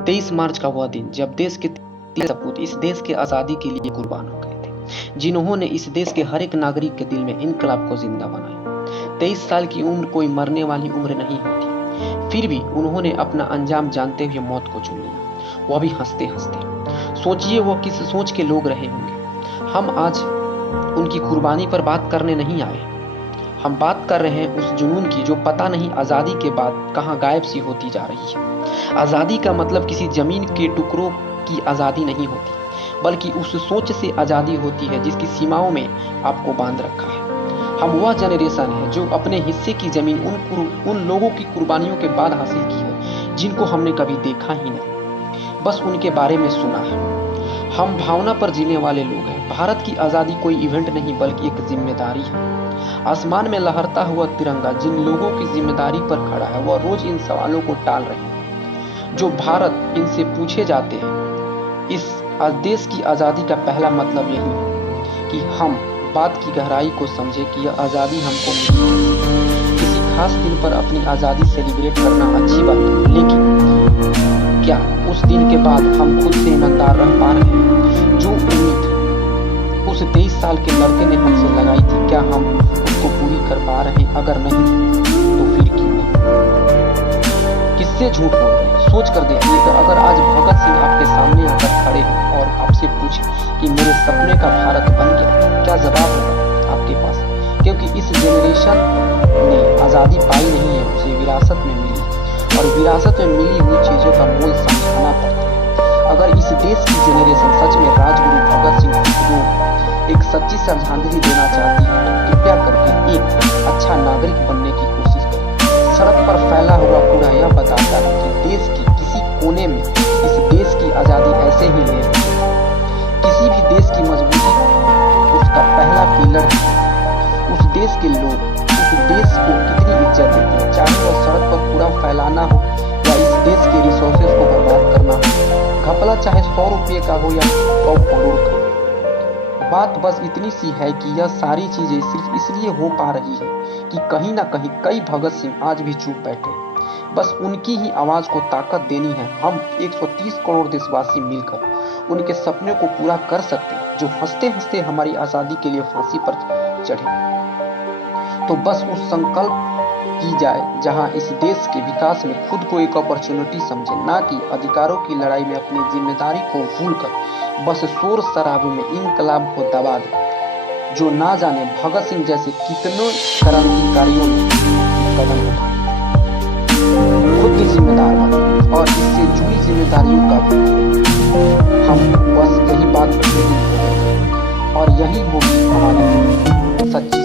23 मार्च का वह दिन जब देश के 3 सपूत इस देश के आज़ादी के लिए कुर्बान हो गए थे, जिन्होंने इस देश के हर एक नागरिक के दिल में इनकलाब को जिंदा बनाया। 23 साल की उम्र कोई मरने वाली उम्र नहीं होती, फिर भी उन्होंने अपना अंजाम जानते हुए मौत को चुन लिया, वह भी हंसते हंसते। सोचिए वो किस सोच के लोग रहे होंगे। हम आज उनकी कुर्बानी पर बात करने नहीं आए, हम बात कर रहे हैं उस जुनून की जो पता नहीं आज़ादी के बाद कहाँ गायब सी होती जा रही है। आज़ादी का मतलब किसी जमीन के टुकड़ों की आज़ादी नहीं होती, बल्कि उस सोच से आज़ादी होती है जिसकी सीमाओं में आपको बांध रखा है। हम वह जनरेशन है जो अपने हिस्से की जमीन उन लोगों की कुर्बानियों के बाद हासिल की है जिनको हमने कभी देखा ही नहीं, बस उनके बारे में सुना है। हम भावना पर जीने वाले लोग हैं। भारत की आज़ादी कोई इवेंट नहीं बल्कि एक जिम्मेदारी है। आसमान में लहरता हुआ तिरंगा जिन लोगों की जिम्मेदारी पर खड़ा है वह रोज इन सवालों को टाल रहे हैं जो भारत इनसे पूछे जाते हैं। इस देश की आज़ादी का पहला मतलब यही है कि हम बात की गहराई को समझे कि यह आज़ादी हमको मिली। किसी खास दिन पर अपनी आज़ादी सेलिब्रेट करना अच्छी बात है, लेकिन क्या उस दिन के बाद हम खुद से ईमानदार रह पा रहे हैं? जो उम्मीद उस 23 साल के लड़के ने हमसे लगाई थी, क्या हम उसको पूरी कर पा रहे हैं? अगर नहीं तो फिर क्यों नहीं? किससे झूठ बोल रहे हैं? सोच कर देखिएगा, अगर आज भगत सिंह आपके सामने आकर खड़े हैं और आपसे पूछे कि मेरे सपने का भारत बन गया, क्या जवाब होगा आपके पास? क्योंकि इस जनरेशन ने आज़ादी पाई नहीं है, उसे विरासत में मिली, और विरासत में मिली हुई चीज़ों का मोल समझाना पड़ता है। अगर इस देश की जनरेशन सच में राजगुरु भगत सिंह को एक सच्ची श्रद्धांजलि देना चाहती है तो कृपया करके एक अच्छा नागरिक बनने की कोशिश करें। सड़क पर फैला हुआ कूड़ा यह बताता है कि देश की किसी कोने में इस देश की आज़ादी ऐसे ही ले रही है। किसी भी देश की मजबूती उसका पहला पिलर है। उस देश के लोग उस देश को कितनी इज्जत देते हैं, चाहे वह सड़क पर कूड़ा फैलाना हो या इस देश के रिसोर्सेज को बर्बाद करना हो, घपला चाहे 100 रुपये का हो या 100 करोड़ का। बात बस इतनी सी है कि यह सारी चीजें सिर्फ इसलिए हो पा रही है कि कहीं ना कहीं कई भगत सिंह आज भी चुप बैठे। बस उनकी ही आवाज को ताकत देनी है। हम 130 करोड़ देशवासी मिलकर उनके सपने को पूरा कर सकते हैं, जो हंसते हंसते हमारी आज़ादी के लिए फांसी पर चढ़े। तो बस उस संकल्प की जाए जहां इस देश के विकास में खुद को एक अपॉर्चुनिटी समझे, ना कि अधिकारों की लड़ाई में अपनी जिम्मेदारी को भूलकर बस शोर शराबे में इनकलाब को दबा दे। जो ना जाने भगत सिंह जैसे कितने क्रांतिकारियों ने कदम उठाए। खुद जिम्मेदार बने और इससे जुड़ी जिम्मेदारियों का भी हम बस यही बात और यही होगी हमारी सच्ची